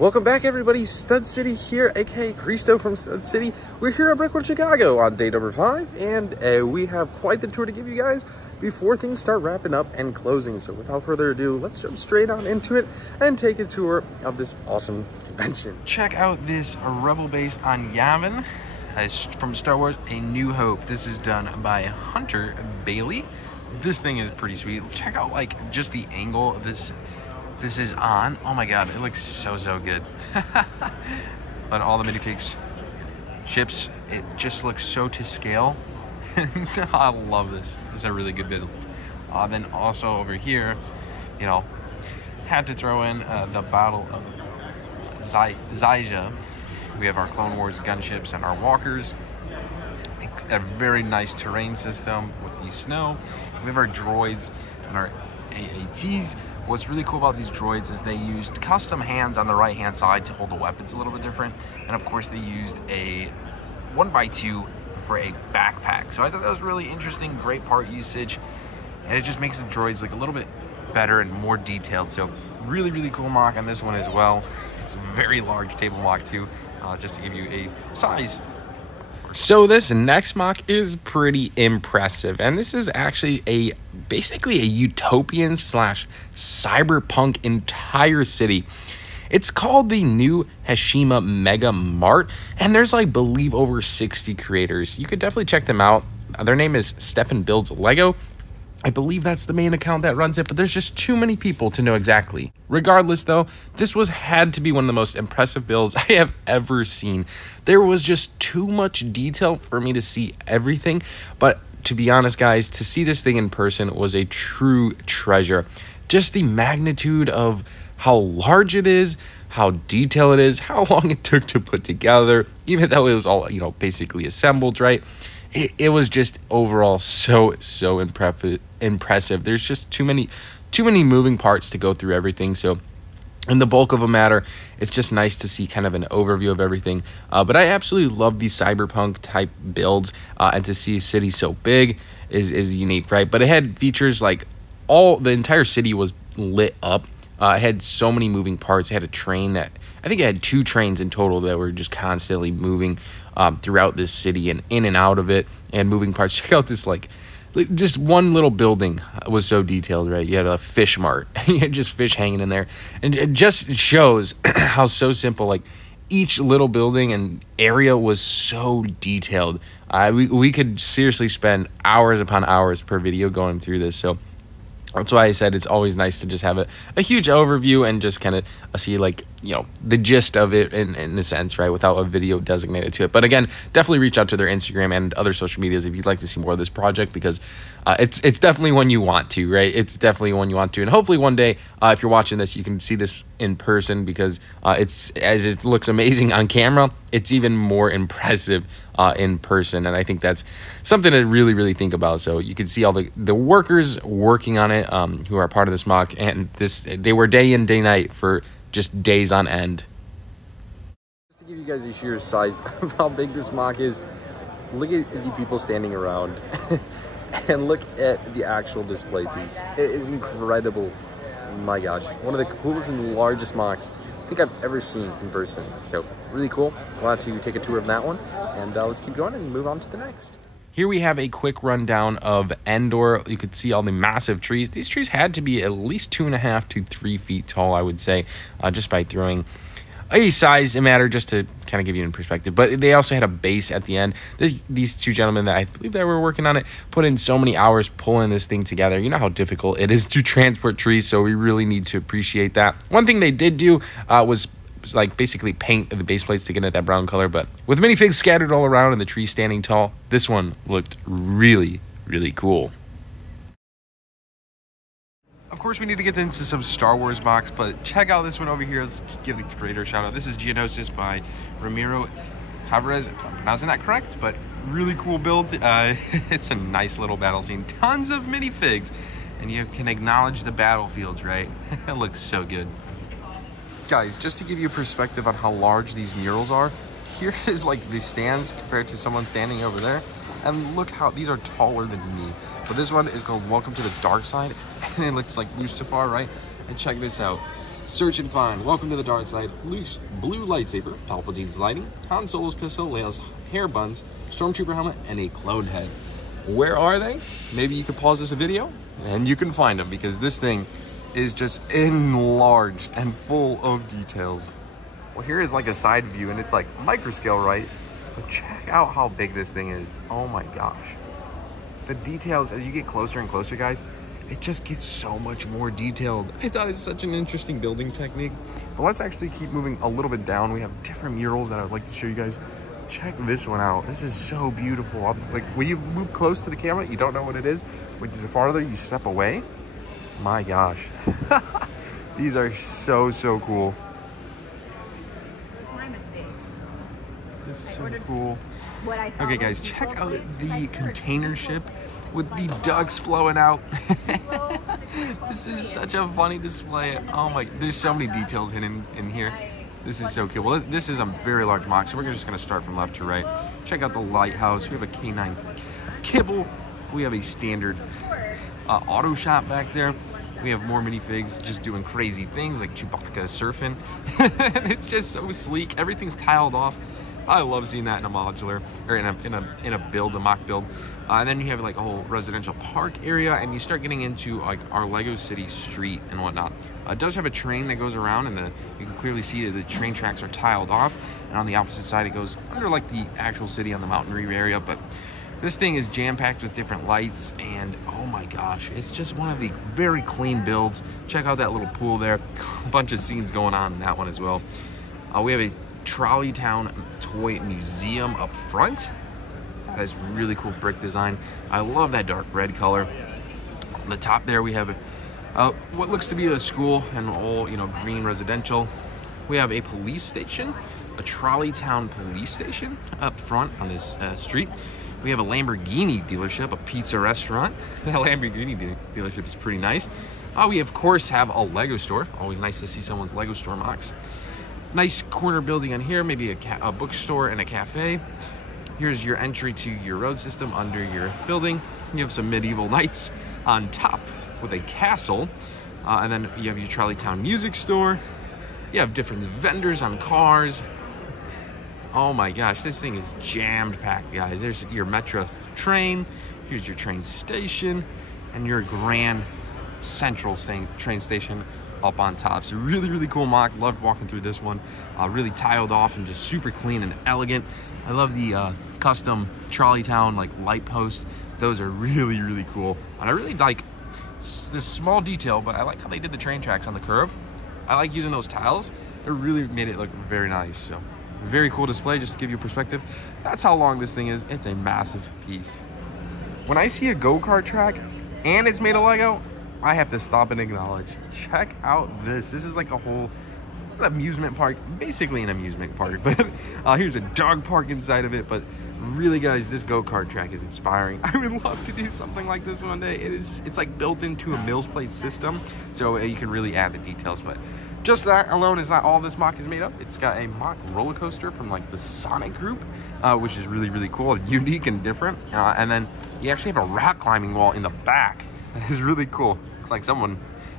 Welcome back, everybody. Stud City here, aka Cristo from Stud City. We're here at Brickwork Chicago on day number 5, and we have quite the tour to give you guys before things start wrapping up and closing. So without further ado, let's jump straight on into it and take a tour of this awesome convention. Check out this Rebel base on Yavin from Star Wars A New Hope. This is done by Hunter Bailey. This thing is pretty sweet. Check out like just the angle of this is on. Oh my god, it looks so good. But all the minifigs, ships, it just looks so to scale. I love this. This is a really good build. Then also over here, you know, had to throw in the Battle of Zyja. We have our Clone Wars gunships and our walkers. A very nice terrain system with the snow. We have our droids and our AATs. What's really cool about these droids is they used custom hands on the right hand side to hold the weapons a little bit different, and of course they used a 1x2 for a backpack. So I thought that was really interesting, great part usage, and it just makes the droids look a little bit better and more detailed. So really cool mock on this one as well. It's a very large table mock too, just to give you a size. So this next mock is pretty impressive, and this is actually basically a utopian slash cyberpunk entire city. It's called the New Hashima Mega Mart, and there's I believe over 60 creators. You could definitely check them out. Their name is Stefan Builds Lego. I believe that's the main account that runs it, but there's just too many people to know exactly. Regardless though, this had to be one of the most impressive builds I have ever seen. There was just too much detail for me to see everything, but to be honest guys, to see this thing in person was a true treasure. Just the magnitude of how large it is, how detailed it is, how long it took to put together, even though it was all, you know, basically assembled, right? It was just overall so impressive. There's just too many moving parts to go through everything. So in the bulk of a matter, it's just nice to see kind of an overview of everything. But I absolutely love these cyberpunk type builds, and to see a city so big is unique, right? But it had features like the entire city was lit up. It had so many moving parts. It had a train that, I think it had 2 trains in total that were just constantly moving throughout this city and in and out of it, and moving parts. Check out this, like just one little building was so detailed, right? You had a fish mart. You had just fish hanging in there, and it just shows how so simple, like each little building and area was so detailed. We could seriously spend hours upon hours per video going through this. So that's why I said it's always nice to just have a huge overview and just kind of see, like, you know, the gist of it in a sense, right, without a video designated to it. But again, definitely reach out to their Instagram and other social medias if you'd like to see more of this project, because it's definitely one you want to, right? It's definitely one you want to. And hopefully one day, if you're watching this, you can see this in person, because as it looks amazing on camera, it's even more impressive in person. And I think that's something to really think about. So you can see all the workers working on it, who are part of this mock, and they were day in, day night for just days on end. Just to give you guys a sheer size of how big this mock is, look at the people standing around and look at the actual display piece. It is incredible. My gosh, one of the coolest and largest mocks I think I've ever seen in person. So really cool. I want to take a tour of that one, and let's keep going and move on to the next. Here we have a quick rundown of Endor. You could see all the massive trees. These trees had to be at least 2.5 to 3 feet tall, I would say, just by throwing a size matter, just to kind of give you in perspective. But they also had a base at the end. These 2 gentlemen that I believe that were working on it put in so many hours pulling this thing together. You know how difficult it is to transport trees, so we really need to appreciate that. One thing they did do was like basically paint the base plates to get at that brown color, but with minifigs scattered all around and the tree standing tall, this one looked really cool. Of course, we need to get into some Star Wars box, but check out this one over here. Let's give the creator a shout out. This is Geonosis by Ramiro Tavares, if I'm pronouncing that correct, but really cool build. It's a nice little battle scene. Tons of minifigs, and you can acknowledge the battlefields, right? It looks so good. Guys, just to give you a perspective on how large these murals are, here is like the stands compared to someone standing over there. And look how these are taller than me. But this one is called Welcome to the Dark Side, and it looks like Mustafar, right? And check this out. Search and find. Welcome to the dark side. Luke's blue lightsaber, Palpatine's lighting, Han Solo's pistol, Leia's hair buns, Stormtrooper helmet, and a clone head. Where are they? Maybe you could pause this video and you can find them, because this thing is just enlarged and full of details. Well, here is like a side view, and it's like micro scale, right? But check out how big this thing is. Oh my gosh. The details, as you get closer and closer, guys, it just gets so much more detailed. I thought it's such an interesting building technique. But let's actually keep moving a little bit down. We have different murals that I would like to show you guys. Check this one out. This is so beautiful. Like, when you move close to the camera, you don't know what it is. When you're farther, you step away. My gosh. These are so, so cool. My mistakes. This is so cool. Okay, guys, check out the container ship with the ducks flowing out. This is such a funny display. Oh my, there's so many details hidden in here. This is so cool. Well, this is a very large mock, so we're just going to start from left to right. Check out the lighthouse. We have a K9 kibble. We have a standard auto shop back there. We have more minifigs just doing crazy things like Chewbacca surfing. It's just so sleek. Everything's tiled off. I love seeing that in a modular, or in a build, a mock build. And then you have like a whole residential park area, and you start getting into like our Lego City street and whatnot. It does have a train that goes around, and you can clearly see that the train tracks are tiled off. And on the opposite side, it goes under like the actual city on the Mountain Reef area. But this thing is jam-packed with different lights, and oh my gosh, it's just one of the very clean builds. Check out that little pool there. A bunch of scenes going on in that one as well. We have a Trolley Town toy museum up front. That is really cool brick design. I love that dark red color. On the top there we have what looks to be a school and all, green residential. We have a police station, a Trolley Town police station up front on this street. We have a Lamborghini dealership, a pizza restaurant. That Lamborghini dealership is pretty nice. We of course have a Lego store. Always nice to see someone's Lego store mocks. Nice corner building on here, maybe a bookstore and a cafe. Here's your entry to your road system under your building. You have some medieval knights on top with a castle. And then you have your Trolley Town music store. You have different vendors on cars. Oh my gosh, this thing is jammed packed, guys. There's your Metro train. Here's your train station and your Grand Central train station up on top. So really, really cool mock. Loved walking through this one. Really tiled off and just super clean and elegant. I love the custom Trolley Town like light posts. Those are really, really cool. And I really like this small detail, but I like how they did the train tracks on the curve. I like using those tiles. It really made it look very nice. So very cool display, just to give you a perspective. That's how long this thing is. It's a massive piece. When I see a go-kart track and it's made of Lego, I have to stop and acknowledge. Check out this. This is like a whole amusement park, basically an amusement park, but here's a dog park inside of it. But really, guys, this go-kart track is inspiring. I would love to do something like this one day. It's like built into a Mills Plate system, so you can really add the details. But just that alone is not all this mock is made up. It's got a mock roller coaster from like the Sonic group, which is really, really cool, unique and different. And then you actually have a rock climbing wall in the back. That is really cool. Looks like someone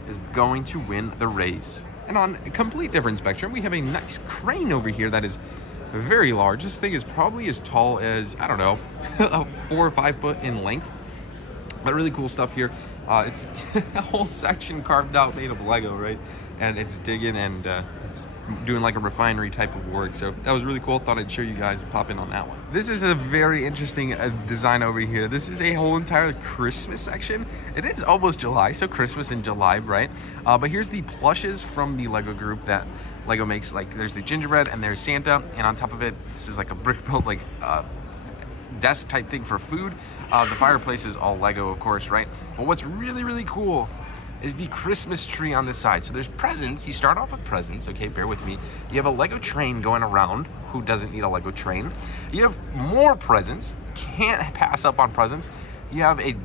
is going to win the race. And on a complete different spectrum, we have a nice crane over here that is very large. This thing is probably as tall as, I don't know, 4 or 5 foot in length. But really cool stuff here. It's a whole section carved out made of Lego, right? And it's digging and it's doing like a refinery type of work. So that was really cool. Thought I'd show you guys, pop in on that one. This is a very interesting design over here. This is a whole entire Christmas section. It is almost July, so Christmas in July, right? But here's the plushes from the Lego group that Lego makes. Like there's the gingerbread and there's Santa, and on top of it, this is like a brick built like desk type thing for food. The fireplace is all Lego, of course, right? But what's really, really cool is the Christmas tree on this side. So there's presents. You start off with presents, okay, bear with me. You have a Lego train going around. Who doesn't need a Lego train? You have more presents. Can't pass up on presents. You have a,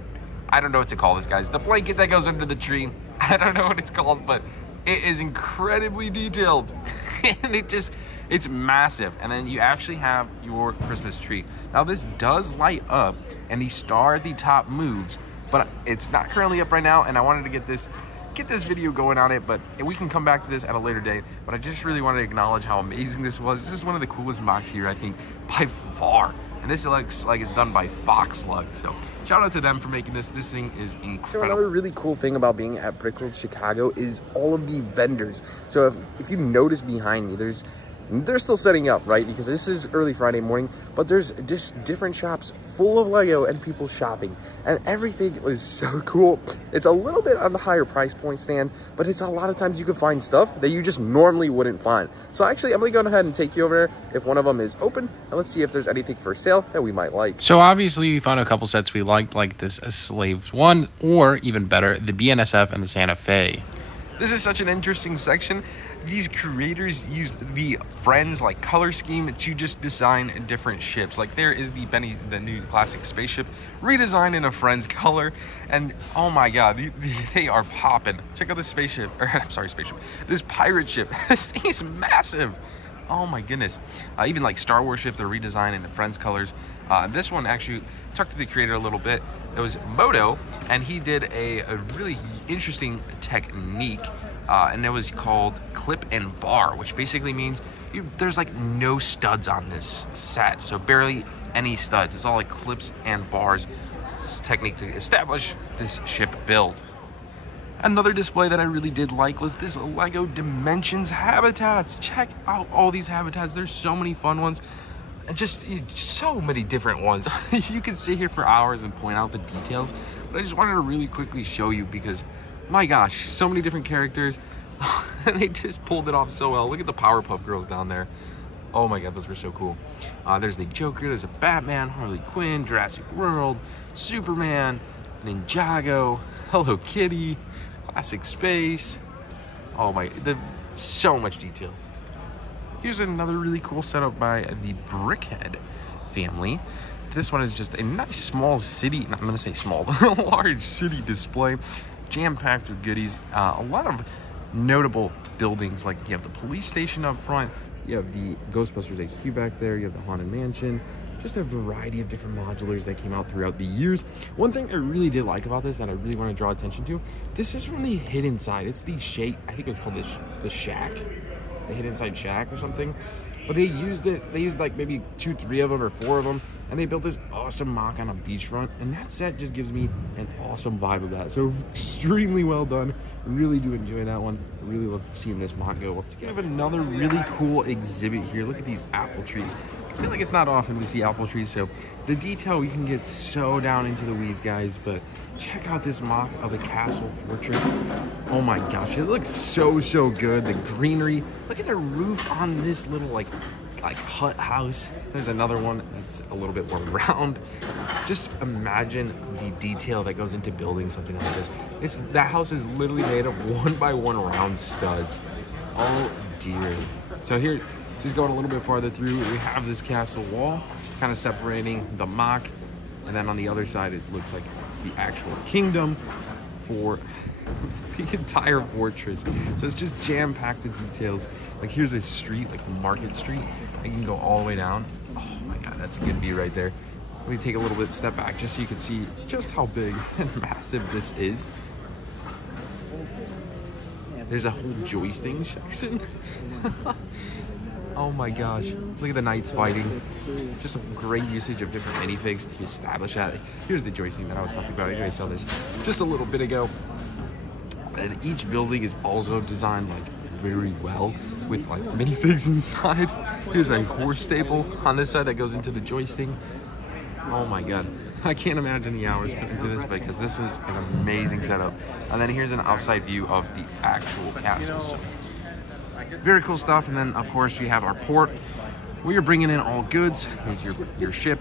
I don't know what to call this, guys. The blanket that goes under the tree. I don't know what it's called, but it is incredibly detailed. And it's massive. And then you actually have your Christmas tree. Now this does light up and the star at the top moves, but it's not currently up right now, and I wanted to get this get this video going on it, but we can come back to this at a later date. But I just really wanted to acknowledge how amazing this was. This is one of the coolest mocks here, I think, by far. And this looks like it's done by Fox Slug. So shout out to them for making this. This thing is incredible. So another really cool thing about being at Brickworld Chicago is all of the vendors. So if you notice behind me, they're still setting up, right? Because this is early Friday morning, but there's just different shops full of Lego and people shopping. And everything is so cool. It's a little bit on the higher price point stand, but it's a lot of times you can find stuff that you just normally wouldn't find. So actually, I'm gonna go ahead and take you over there if one of them is open, and let's see if there's anything for sale that we might like. So obviously we found a couple sets we liked, like this Slaves 1, or even better, the BNSF and the Santa Fe. This is such an interesting section. These creators used the Friends like color scheme to just design different ships. Like there is the new classic spaceship redesigned in a Friends color, and oh my god, they are popping. Check out this spaceship, or I'm sorry, spaceship. This pirate ship. This thing is massive. Oh my goodness. Even like Star Wars ship, they're redesigned in the Friends colors. This one actually talked to the creator a little bit. It was Moto, and he did a really interesting technique, and it was called clip and bar, which basically means there's like no studs on this set. So barely any studs. It's all like clips and bars. It's a technique to establish this ship build. Another display that I really did like was this Lego Dimensions habitats. Check out all these habitats. There's so many fun ones. And just so many different ones. You can sit here for hours and point out the details, but I just wanted to really quickly show you because, my gosh, so many different characters. And they just pulled it off so well. Look at the Powerpuff Girls down there. Oh my god, those were so cool. There's the Joker, there's a Batman, Harley Quinn, Jurassic World, Superman, Ninjago, Hello Kitty, Classic Space. Oh my, so much detail. Here's another really cool setup by the Brickhead family. This one is just a nice small city, I'm gonna say small, large city display, jam-packed with goodies. A lot of notable buildings, like you have the police station up front, you have the Ghostbusters HQ back there, you have the Haunted Mansion, just a variety of different modulars that came out throughout the years. One thing I really did like about this that I really want to draw attention to, this is from the hidden side. It's the shape, I think it was called the Shack. The hidden side shack or something, but they used like maybe 2, 3 of them or 4 of them, and they built this awesome mock on a beachfront, and that set just gives me an awesome vibe of that. So extremely well done. Really do enjoy that one. I really love seeing this mock go up. We have another really cool exhibit here. Look at these apple trees. I feel like it's not often we see apple trees, so the detail, we can get so down into the weeds, guys, but check out this mock of the Castle Fortress. Oh my gosh, it looks so good. The greenery. Look at the roof on this little like hut house. There's another one that's a little bit more round. Just imagine the detail that goes into building something like this. That house is literally made of 1x1 round studs. Oh dear. So here, just going a little bit farther through, we have this castle wall kind of separating the mock, and then on the other side it looks like it's the actual kingdom for the entire fortress. So it's just jam-packed with details. Like here's a street, like Market Street. I can go all the way down. Oh my god, that's a good view right there. Let me take a little bit step back just so you can see just how big and massive this is. There's a whole joisting section. Oh my gosh, look at the knights fighting. Just a great usage of different minifigs to establish that. Here's the joisting that I was talking about. I saw this just a little bit ago. And each building is also designed like very well with like minifigs inside. Here's a horse stable on this side that goes into the joisting. Oh my god, I can't imagine the hours put into this because this is an amazing setup. And then here's an outside view of the actual castle. So very cool stuff. And then of course you have our port where you're bringing in all goods. Here's your ship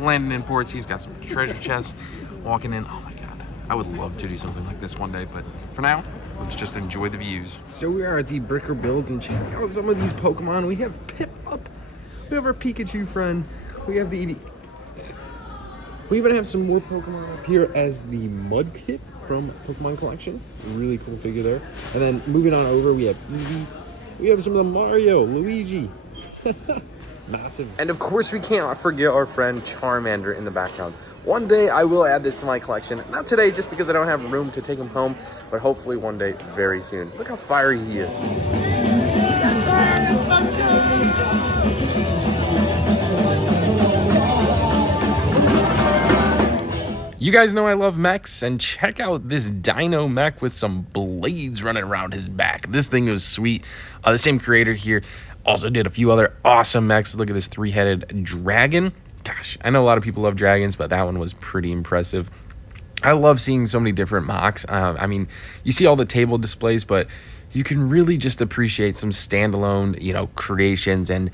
landing in ports. He's got some treasure chests walking in. Oh my god, I would love to do something like this one day, but for now, let's just enjoy the views. So we are at the Bricker Builds, and check out some of these Pokemon. We have Pip up. We have our Pikachu friend. We have the Eevee. We even have some more Pokemon up here as the Mudkip from Pokemon Collection. Really cool figure there. And then moving on over, we have Eevee. We have some of the Mario, Luigi. massive. And of course, we can't forget our friend Charmander in the background. One day, I will add this to my collection. Not today, just because I don't have room to take him home, but hopefully one day, very soon. Look how fiery he is. You guys know I love mechs, and check out this dino mech with some blades running around his back. This thing is sweet. The same creator here also did a few other awesome mechs. Look at this 3-headed dragon. Gosh, I know a lot of people love dragons, but that one was pretty impressive. I love seeing so many different mocks. I mean, you see all the table displays, but you can really just appreciate some standalone, you know, creations. And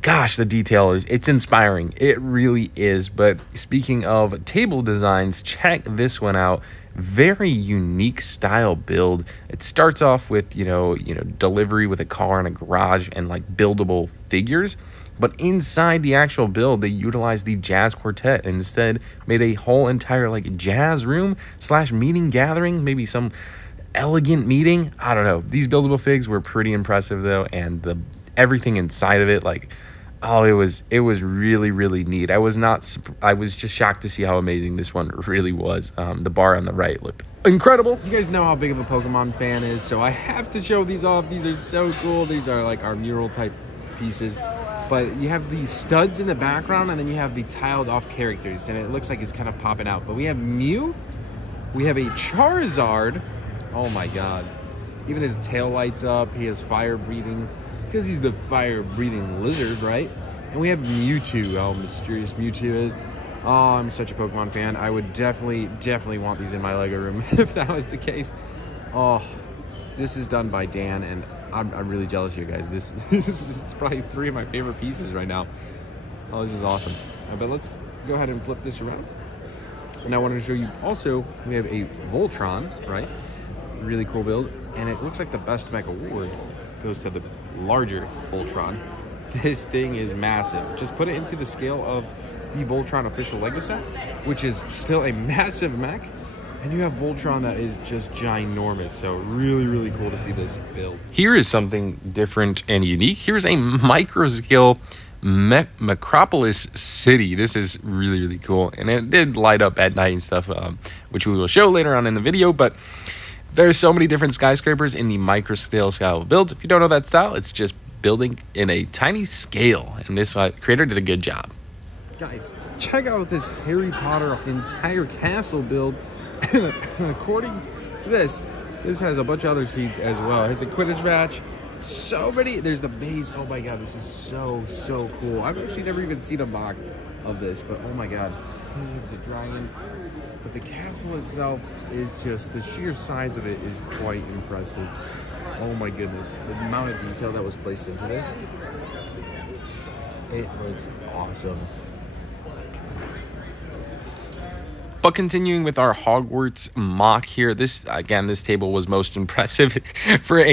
gosh, the detail it's inspiring. It really is. But speaking of table designs, check this one out. Very unique style build. It starts off with, you know, delivery with a car in a garage and like buildable figures. But inside the actual build, they utilized the jazz quartet and instead made a whole entire like jazz room / meeting gathering, maybe some elegant meeting. I don't know. These buildable figs were pretty impressive though, and everything inside of it, like, oh, it was really, really neat. I was just shocked to see how amazing this one really was. The bar on the right looked incredible. You guys know how big of a Pokemon fan is, so I have to show these off. These are so cool. These are like our mural type pieces. But you have the studs in the background, and then you have the tiled off characters, and it looks like it's kind of popping out. But we have Mew, we have a Charizard. Oh my god. Even his tail lights up. He has fire breathing, because he's the fire breathing lizard, right? And we have Mewtwo, how mysterious Mewtwo is. Oh, I'm such a Pokemon fan. I would definitely want these in my Lego room if that was the case. Oh, this is done by Dan, and I'm really jealous of you guys. This is probably 3 of my favorite pieces right now. Oh, this is awesome. But let's go ahead and flip this around. And I wanted to show you also, we have a Voltron, right? Really cool build. And it looks like the Best Mech Award goes to the larger Voltron. This thing is massive. Just put it into the scale of the Voltron official Lego set, which is still a massive mech. And you have Voltron that is just ginormous. So really, really cool to see this build. Here is something different and unique. Here's a micro-scale Metropolis City. This is really, really cool. And it did light up at night and stuff, which we will show later on in the video. But there's so many different skyscrapers in the micro-scale style of build. If you don't know that style, it's just building in a tiny scale. And this creator did a good job. Guys, check out this Harry Potter entire castle build. And according to this has a bunch of other seeds as well. It has a Quidditch match. So many. There's the base. Oh my god, this is so cool. I've actually never even seen a mock of this, but oh my god. The dragon. But the castle itself is just, the sheer size of it is quite impressive. Oh my goodness. The amount of detail that was placed into this. It looks awesome. But continuing with our Hogwarts mock here, this table was most impressive for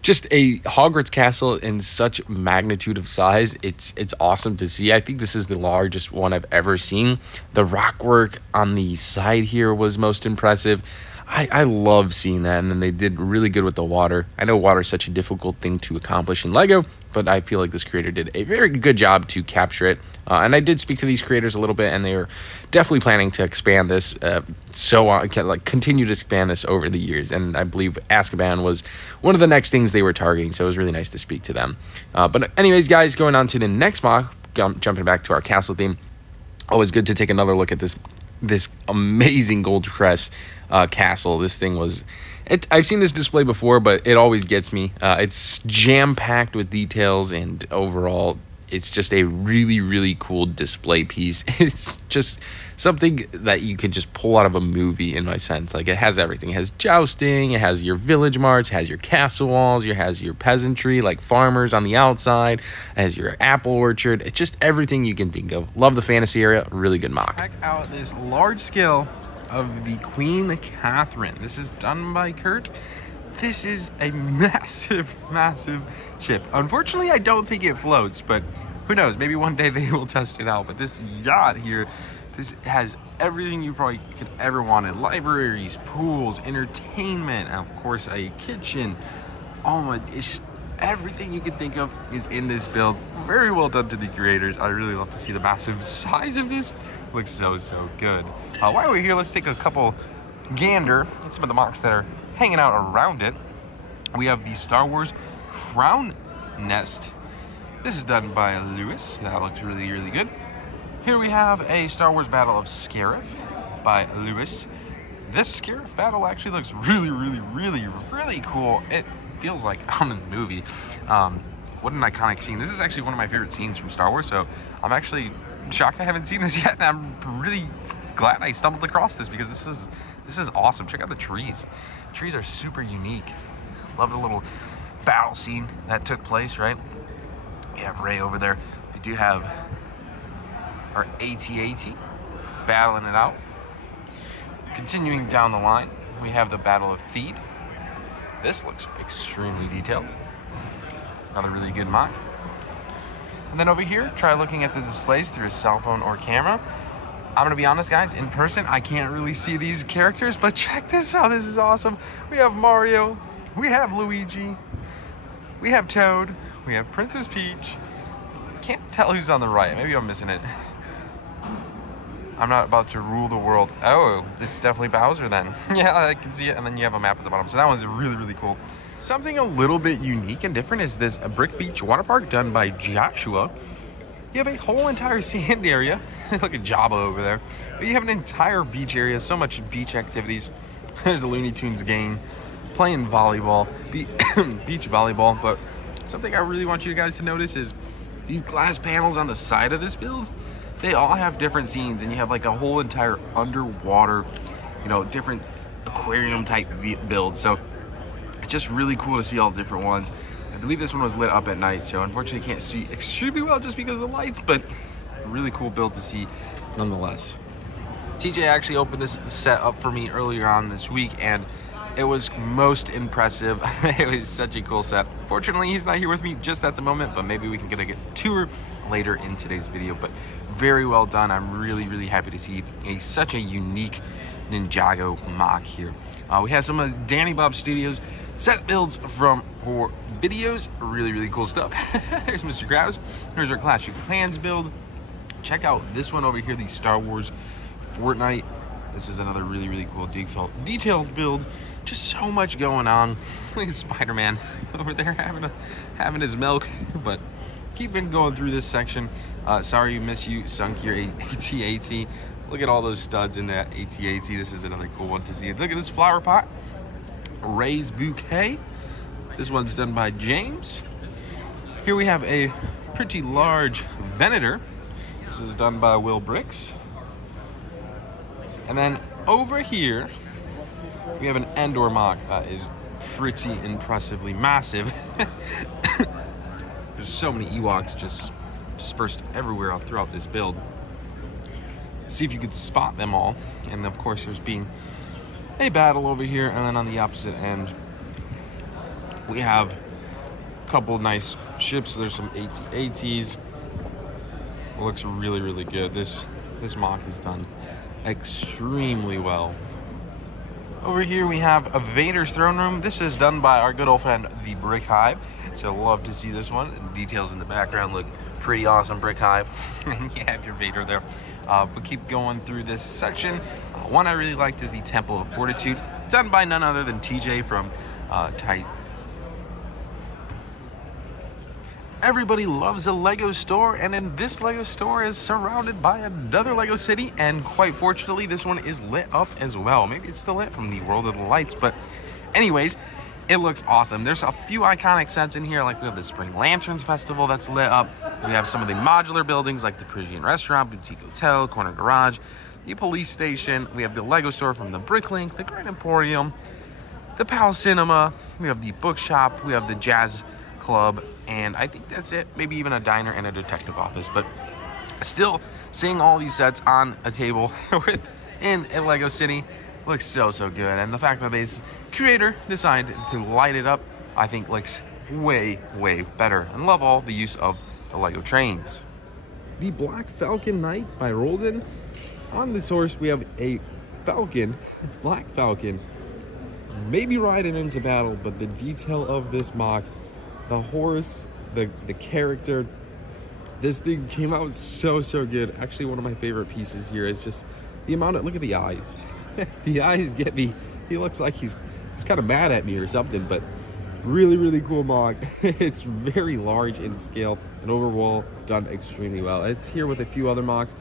just a Hogwarts castle in such magnitude of size. It's awesome to see. I think this is the largest one I've ever seen. The rock work on the side here was most impressive. I love seeing that, and then they did really good with the water. I know water is such a difficult thing to accomplish in Lego, but I feel like this creator did a very good job to capture it. And I did speak to these creators a little bit, and they are definitely planning to expand this, continue to expand this over the years. And I believe Azkaban was one of the next things they were targeting, so it was really nice to speak to them. But anyways, guys, going on to the next mock, jumping back to our castle theme. Always good to take another look at this amazing Gold Crest castle. This thing was... I've seen this display before, but it always gets me. It's jam-packed with details, and overall, it's just a really, really cool display piece. It's just something that you could just pull out of a movie, in my sense. Like, it has everything. It has jousting, it has your village march, it has your castle walls, it has your peasantry, like farmers on the outside, it has your apple orchard. It's just everything you can think of. Love the fantasy area. Really good mock. Check out this large scale of the Queen Catherine. This is done by Kurt. This is a massive ship. Unfortunately, I don't think it floats, but who knows? Maybe one day they will test it out. But this yacht here, this has everything you probably could ever want in libraries, pools, entertainment, and of course a kitchen. Oh my, Everything you can think of is in this build. Very well done to the creators. I really love to see the massive size of this. Looks so good. While we're here, let's take a couple gander at some of the mocks that are hanging out around it. We have the Star Wars Crown Nest. This is done by Lewis. That looks really good. Here we have a Star Wars Battle of Scarif by Lewis. This Scarif battle actually looks really cool. It feels like I'm in the movie. What an iconic scene. This is actually one of my favorite scenes from Star Wars, so I'm actually shocked I haven't seen this yet, and I'm really glad I stumbled across this because this is awesome. Check out the trees. The trees are super unique. Love the little battle scene that took place, right? We have Rey over there. We do have our AT-AT battling it out. Continuing down the line, we have the Battle of Theed. This looks extremely detailed. Another really good mock. And then over here, try looking at the displays through a cell phone or camera. I'm gonna be honest, guys, in person, I can't really see these characters, but check this out, this is awesome. We have Mario, we have Luigi, we have Toad, we have Princess Peach. Can't tell who's on the right, maybe I'm missing it. I'm not about to rule the world. Oh, it's definitely Bowser then. Yeah, I can see it, and then you have a map at the bottom, so that one's really cool. Something a little bit unique and different is this Brick Beach water park done by Joshua. You have a whole entire sand area. Look at Jabba over there. But you have an entire beach area, so much beach activities. There's a Looney Tunes game, playing volleyball, beach volleyball. But something I really want you guys to notice is these glass panels on the side of this build. They all have different scenes, and you have like a whole entire underwater, different aquarium type build. So it's just really cool to see all different ones. I believe this one was lit up at night, so unfortunately can't see extremely well just because of the lights, but really cool build to see nonetheless. TJ actually opened this set up for me earlier on this week, and it was most impressive. It was such a cool set. Fortunately, he's not here with me just at the moment, but maybe we can get a tour later in today's video. But very well done. I'm really happy to see such a unique Ninjago mock here. We have some of Danny Bob Studios set builds from her videos. Really cool stuff. There's Mr. Krabs. Here's our Clash of Clans build. Check out this one over here, the Star Wars Fortnite. This is another really cool detailed build. Just so much going on. Look at Spider-Man over there having his milk. But keeping going through this section. Sorry, miss you, sunk your AT-AT. Look at all those studs in that AT-AT. This is another cool one to see. Look at this flower pot. Ray's Bouquet. This one's done by James. Here we have a pretty large Venator. This is done by Will Bricks. And then over here, we have an Endor mock that is pretty impressively massive. There's so many Ewoks just dispersed everywhere throughout this build. See if you could spot them all. And of course, there's being a battle over here, and then on the opposite end, we have a couple nice ships. There's some AT-ATs. It looks really good. This mock is done extremely well. Over here we have a Vader's throne room. This is done by our good old friend, the Brick Hive. So love to see this one. The details in the background look pretty awesome, Brick Hive. And you have your Vader there. But keep going through this section. One I really liked is the Temple of Fortitude, done by none other than TJ from Tight. Everybody loves a Lego store, and in this Lego store is surrounded by another Lego city, and quite fortunately, this one is lit up as well. Maybe it's still lit from the World of the Lights, but anyways, it looks awesome. There's a few iconic sets in here, like we have the Spring Lanterns Festival that's lit up. We have some of the modular buildings, like the Parisian Restaurant, Boutique Hotel, Corner Garage, the police station. We have the Lego store from the Bricklink, the Grand Emporium, the Palace Cinema. We have the bookshop. We have the Jazz Club, and I think that's it. Maybe even a diner and a detective office. But still, seeing all these sets on a table within a Lego city looks so good. And the fact that this creator decided to light it up, I think looks way better. And love all the use of the Lego trains. The Black Falcon Knight by Roldan. On this horse, we have a Falcon, Black Falcon, maybe riding into battle, but the detail of this mock the horse, the character. This thing came out so good. Actually, one of my favorite pieces here is just the amount of, look at the eyes. The eyes get me. He looks like he's kind of mad at me or something, but really cool MOC. It's very large in scale and overall done extremely well. It's here with a few other MOCs.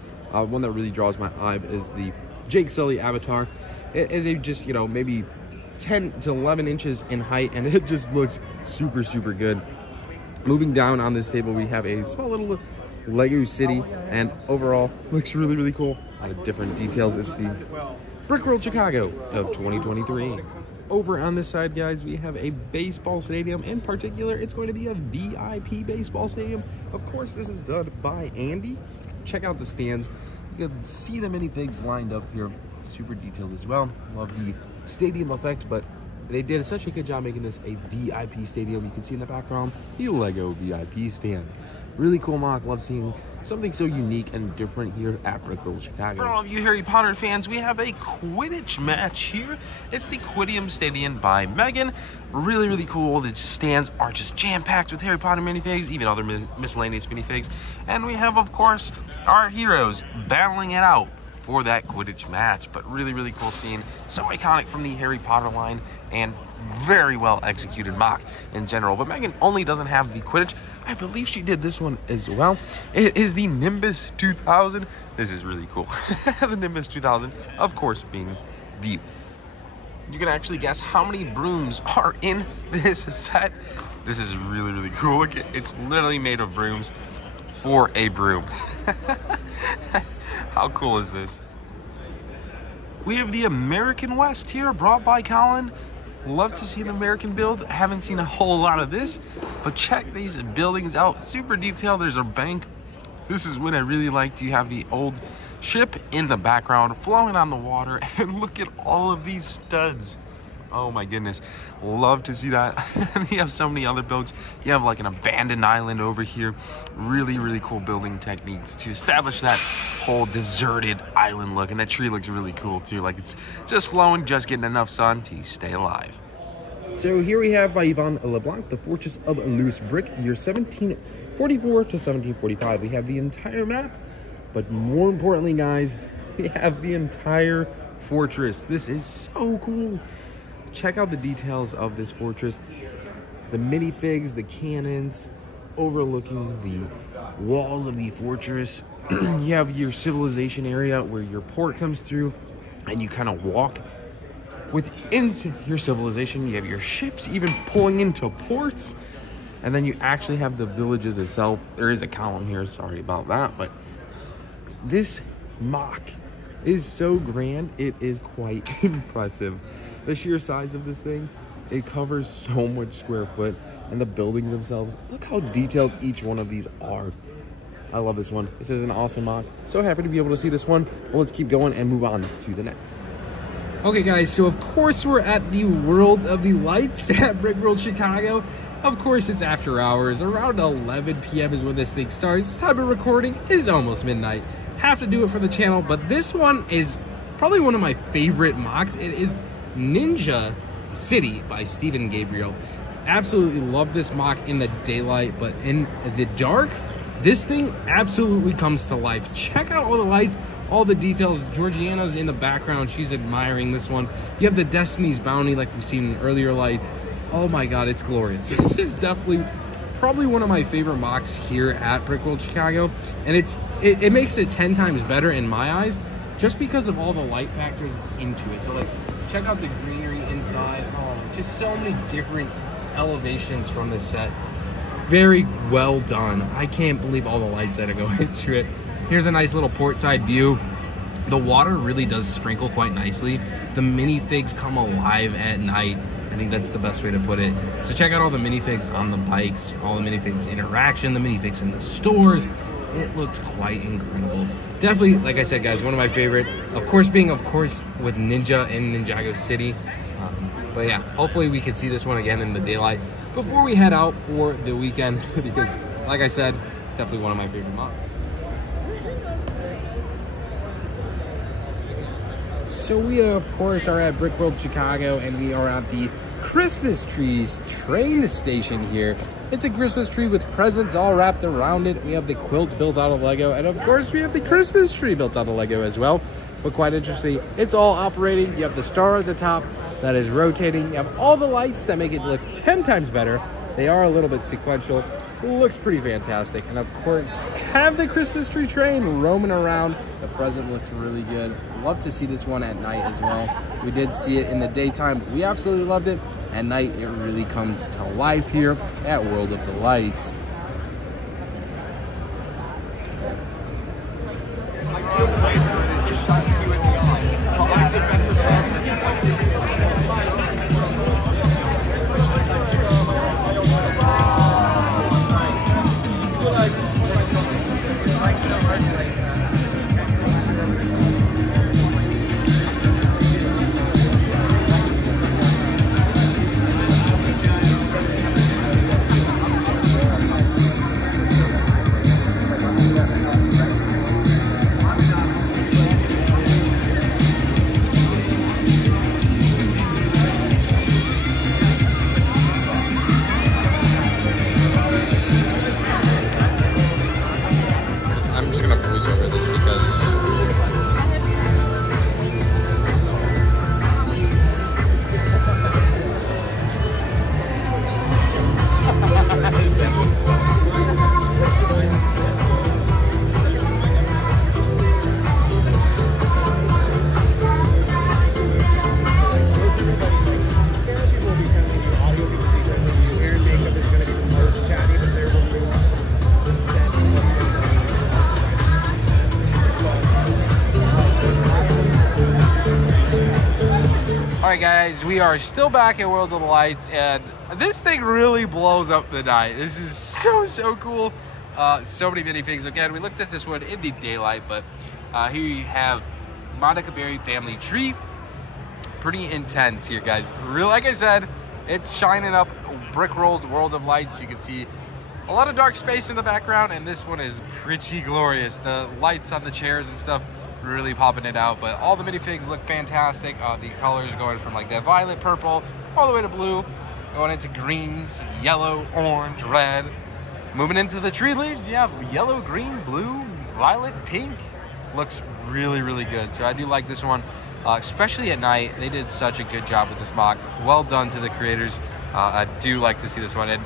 One that really draws my eye is the Jake Sully avatar. It is a just, you know, maybe 10 to 11 inches in height, and it just looks super good. Moving down on this table, we have a small little Lego city, and overall looks really cool. A lot of different details. It's the Brickworld Chicago of 2023. Over on this side, guys, we have a baseball stadium. In particular, it's going to be a VIP baseball stadium. Of course, this is done by Andy. Check out the stands. You can see the minifigs lined up here. Super detailed as well. Love the stadium effect, but they did such a good job making this a VIP stadium. You can see in the background the Lego VIP stand. Really cool MOC. Love seeing something so unique and different here at Brickworld Chicago. For all of you Harry Potter fans, we have a Quidditch match here. It's the Quidditch Stadium by Megan. Really cool. The stands are just jam-packed with Harry Potter minifigs, even other miscellaneous minifigs. And we have, of course, our heroes battling it out for that Quidditch match. But really cool scene. So iconic from the Harry Potter line, and very well executed MOC in general. But Megan only doesn't have the Quidditch. I believe she did this one as well. It is the Nimbus 2000. This is really cool. The Nimbus 2000, of course, being the... You can actually guess how many brooms are in this set. This is really cool. Look, it's literally made of brooms for a broom. How cool is this? We have the American West here, brought by Colin. Love to see an American build. Haven't seen a whole lot of this, but check these buildings out. Super detailed. There's a bank. This is what I really liked. You have the old ship in the background flowing on the water, and look at all of these studs. Oh my goodness, love to see that. You have so many other boats. You have like an abandoned island over here. Really cool building techniques to establish that whole deserted island look. And that tree looks really cool too. Like it's just flowing, just getting enough sun to stay alive. So here we have by Yvonne LeBlanc, the Fortress of Loose Brick, year 1744 to 1745. We have the entire map, but more importantly, guys, we have the entire fortress. This is so cool. Check out the details of this fortress. The minifigs, the cannons, overlooking the walls of the fortress. You have your civilization area where your port comes through, and you kind of walk within your civilization. You have your ships even pulling into ports, and then you actually have the villages itself. There is a column here, sorry about that, but this MOC is so grand, it is quite impressive. The sheer size of this thing, it covers so much square foot, and the buildings themselves, look how detailed each one of these are. I love this one. This is an awesome MOC. So happy to be able to see this one, but let's keep going and move on to the next. Okay guys, so of course we're at the World of the Lights at Brickworld Chicago. Of course it's after hours. Around 11 p.m. is when this thing starts. Time of recording is almost midnight. Have to do it for the channel, but this one is probably one of my favorite MOCs. It is Ninja City by Stephen Gabriel. Absolutely love this MOC in the daylight, but in the dark, this thing absolutely comes to life. Check out all the lights, all the details. Georgiana's in the background. She's admiring this one. You have the Destiny's Bounty like we've seen in earlier lights. Oh my god, it's glorious. This is definitely probably one of my favorite MOCs here at Brickworld Chicago, and it makes it 10 times better in my eyes just because of all the light factors into it. So like, check out the greenery inside. Oh, just so many different elevations from this set. Very well done. I can't believe all the lights that go into it. Here's a nice little portside view. The water really does sprinkle quite nicely. The minifigs come alive at night. I think that's the best way to put it. So check out all the minifigs on the bikes, all the minifigs interaction, the minifigs in the stores. It looks quite incredible. Definitely, like I said, guys, one of my favorite. Of course, being, with Ninja in Ninjago City. But yeah, hopefully we can see this one again in the daylight before we head out for the weekend. Because, like I said, definitely one of my favorite MOCs. So we, of course, are at Brickworld Chicago, and we are at the Christmas Trees train station here. It's a Christmas tree with presents all wrapped around it. We have the quilt built out of Lego, and of course we have the Christmas tree built out of Lego as well. But quite interesting, it's all operating. You have the star at the top that is rotating. You have all the lights that make it look 10 times better. They are a little bit sequential. It looks pretty fantastic. And of course, have the Christmas tree train roaming around. The present looks really good. Love to see this one at night as well. We did see it in the daytime, but we absolutely loved it. At night, it really comes to life here at World of the Lights. I'm just gonna voice over this because Alright guys, we are still back at World of the Lights, and this thing really blows up the night. This is so cool. So many minifigs. Again, we looked at this one in the daylight, but here you have Monica Berry Family Tree. Pretty intense here, guys. Real, like I said, it's shining up brick-rolled World of Lights. You can see a lot of dark space in the background, and this one is pretty glorious. The lights on the chairs and stuff really popping it out, but all the minifigs look fantastic. The colors going from like that violet, purple, all the way to blue, going into greens, yellow, orange, red. Moving into the tree leaves, you have yellow, green, blue, violet, pink. Looks really good. So I do like this one, especially at night. They did such a good job with this MOC. Well done to the creators. I do like to see this one, and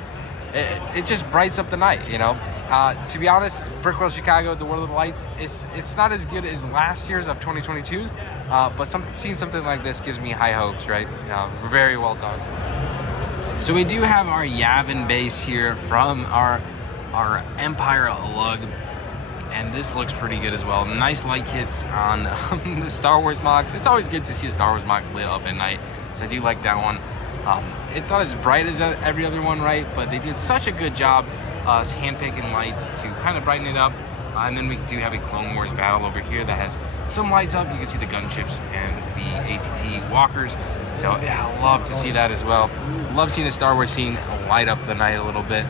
it just brights up the night, you know. To be honest, Brickworld Chicago, the World of the Lights, it's not as good as last year's of 2022's, but seeing something like this gives me high hopes, right? Very well done. So we do have our Yavin base here from our Empire lug, and this looks pretty good as well. Nice light kits on the Star Wars MOCs. It's always good to see a Star Wars MOC lit up at night, so I do like that one. It's not as bright as every other one, right? But they did such a good job handpicking lights to kind of brighten it up. And then we do have a Clone Wars battle over here that has some lights up. You can see the gunships and the ATT walkers. So yeah, I love to see that as well. Love seeing a Star Wars scene light up the night a little bit.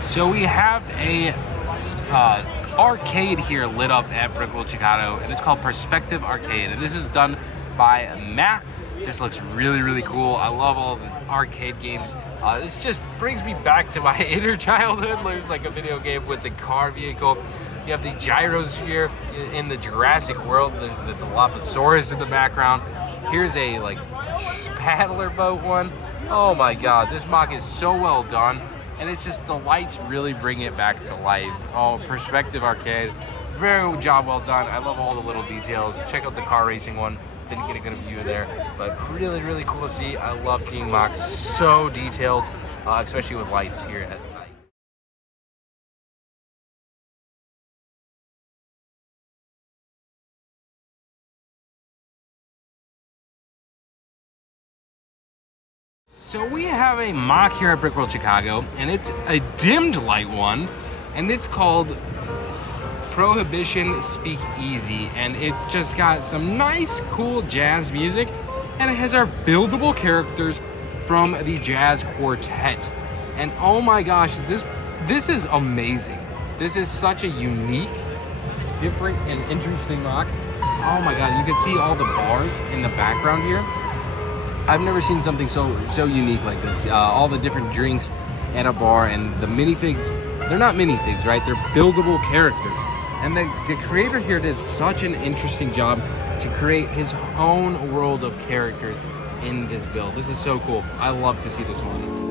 So we have a arcade here lit up at Brickworld Chicago, and it's called Perspective Arcade. And this is done by Matt. This looks really cool. I love all the arcade games. This just brings me back to my inner childhood. There's like a video game with the car vehicle. You have the gyros here in the Jurassic World. There's the Dilophosaurus in the background. Here's a like paddler boat one. Oh my god, this MOC is so well done. And it's just the lights really bring it back to life. Oh, Perspective Arcade. Very well done. I love all the little details. Check out the car racing one. Didn't get a good view there, but really cool to see. I love seeing MOCs so detailed, especially with lights here at night. So we have a MOC here at Brickworld Chicago, and it's a dimmed light one, and it's called Prohibition Speak Easy, and it's just got some nice cool jazz music, and it has our buildable characters from the Jazz Quartet. And oh my gosh, this is amazing. This is such a unique, different, and interesting MOC. Oh my god, you can see all the bars in the background here. I've never seen something so unique like this. All the different drinks at a bar, and the minifigs, they're not minifigs, right? They're buildable characters. And the creator here did such an interesting job to create his own world of characters in this build. This is so cool. I love to see this one.